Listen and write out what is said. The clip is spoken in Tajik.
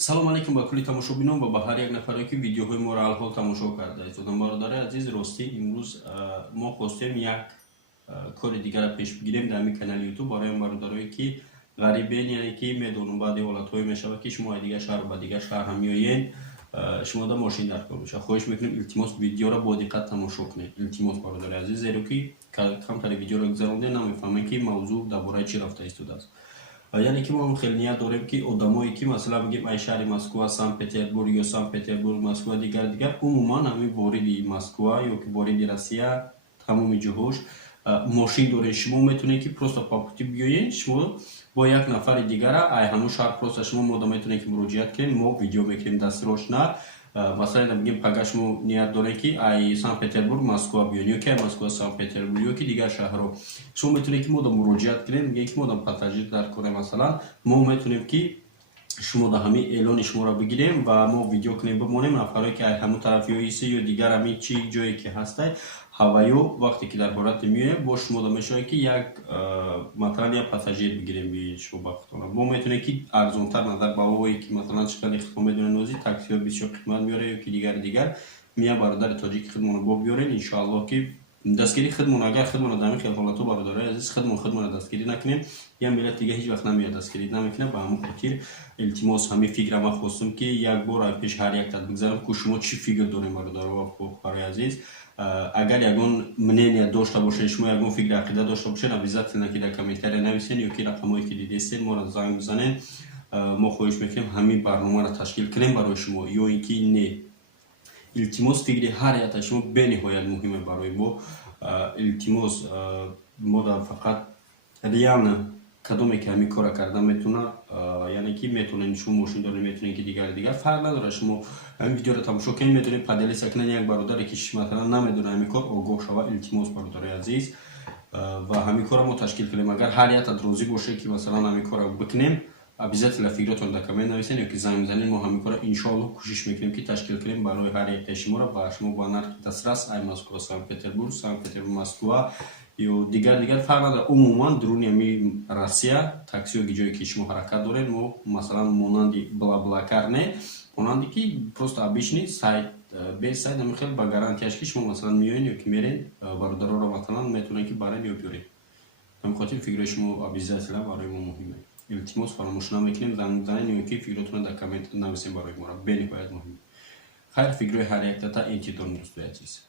салом алейкум ба кулли тамошобинон ва ба ҳар як нафаре ки видеоҳои моро алҳол тамошо кардаед. Бародари азиз, ростӣ имрӯз мо хостем як кори дигарро пеш бигирем дар ҳамин канали ютуб барои бародарое ки ғарибен, яъне ки медонам баъди ҳолатҳое мешавад ки шумо аз дигар шаҳр ба дигар шаҳр ҳам меоед, шумо да мошин дар кор мешавад. Хоҳиш мекунем илтимос видеоро бо диққат тамошо кунед. Илтимос бародари азиз, зеро ки камтари видеоро гузарондем намефаҳмем ки мавзӯъ дар бораи чӣ рафта истодааст. Яъне ки мо хеле ният дорем ки одамое ки масалан бигем ай шаҳри Москва, Санкт-Петербург ё Санкт-Петербург, Москва, дигар умуман ҳамин вориди Москва ё ки вориди Россия тамоми ҷоҳош мошин доред. Шумо метавонед ки просто папути биёед, шумо бо як нафари дигара ай ҳамон шаҳр просто шумо мода метавонед ки муроҷиат кунед, мо видео мекунем дастирошна. Масалан бигем пага шумо ният доред ки ай Санкт-Петербург Москва биёед ё ки ай Москва Санкт-Петербург ё ки дигар шаҳрҳо, шумо метавонед ки мода муроҷиат кунед, мегӯед ки мода пассажир дар кора. Масалан мо метавонем ки шумо дар ҳамин эълони шуморо бигирем ва мо видео кунем бимонем. Нафаре ки ай ҳамон тарафи ОИС ё дигар ҳамин чӣ ҷое ки ҳастад ҳаваё вақте ки дар ҳолате меояд бо шумо да мешавад ки як маталан як пассажир бигирем би шумо ба худтона. Мо метавонем ки арзонтар назар ба овое ки масалан шикали худтон медонед нозӣ таксиҳо бисёр қимат меёрад ё ки дигар мия бародари тоҷики худмона бо биёред. Иншоаллоҳ ки дастгирии худмон агар худмона дар ҳамин ҳолатҳо бародари азиз худмона дастгирӣ накунем, як миллат дига ҳеҷ вақт намеояд дастгирӣ намекунад. Ба ҳамин хотир илтимос ҳамин фикра ман хостам ки як бор аз пеш ҳар яктан бигзарам ки шумо чӣ фикр доред бародаро ва фухарои азиз. Агар ягон мнение дошта бошед, шумо ягон фикри ақида дошта бошед, обязательно ки дар комментария нависед ё ки рақамое ки дидестед моро занг бизанед. Мо хоҳиш мекунем ҳамин барномаро ташкил кунем барои шумо ё ин ки не. Илтимос фикри ҳар якта шумо бениҳоят муҳиме барои мо. Илтимос мо дар фақат реально кадоме ки ҳамин кора карда метавона, яъне ки метавонед шумо мошин доред, метавонед ки дигар фарқ надорад. Шумо ҳамин видеоро тамошо кунед, метавонед поделиса кунед як бародаре ки масалан намедонад ҳамин кор огоҳ шава. Илтимос бародари азиз, ва ҳамин кора мо ташкил кунем. Агар ҳар яктан розӣ бошед ки масалан ҳамин кора бикунем, обязательно фикротон дар коммент нависед ё ки занг бизанед. Мо ҳамин кора иншоаллоҳ кӯшиш мекунем ки ташкил кунем барои ҳар яктаи шуморо ва шумо ба нархи дастрас ай Москва Санкт-Петербург, Санкт-Петербург Москва ё дигар фарқ надорад. Умуман дуруни ҳамин Россия таксиё ки ҷое ки шумо ҳаракат доред, мо масалан монанди Блаблакар не, монанде ки просто обичный сайт без сайт намехел ба гарантияш ки шумо масалан меоед ё ки меред бародароро масалан метавонед ки баред ё биёред. ҳамин хотир фикрои шумо обязательно барои мо муҳиме. Илтимос фаромӯш намекунем, занг бизанед ё ки фикротонро дар коммент нависед барои моро. Бениҳоят муҳим. Хайр, фикрои ҳар яктата интизор дӯстои азиз.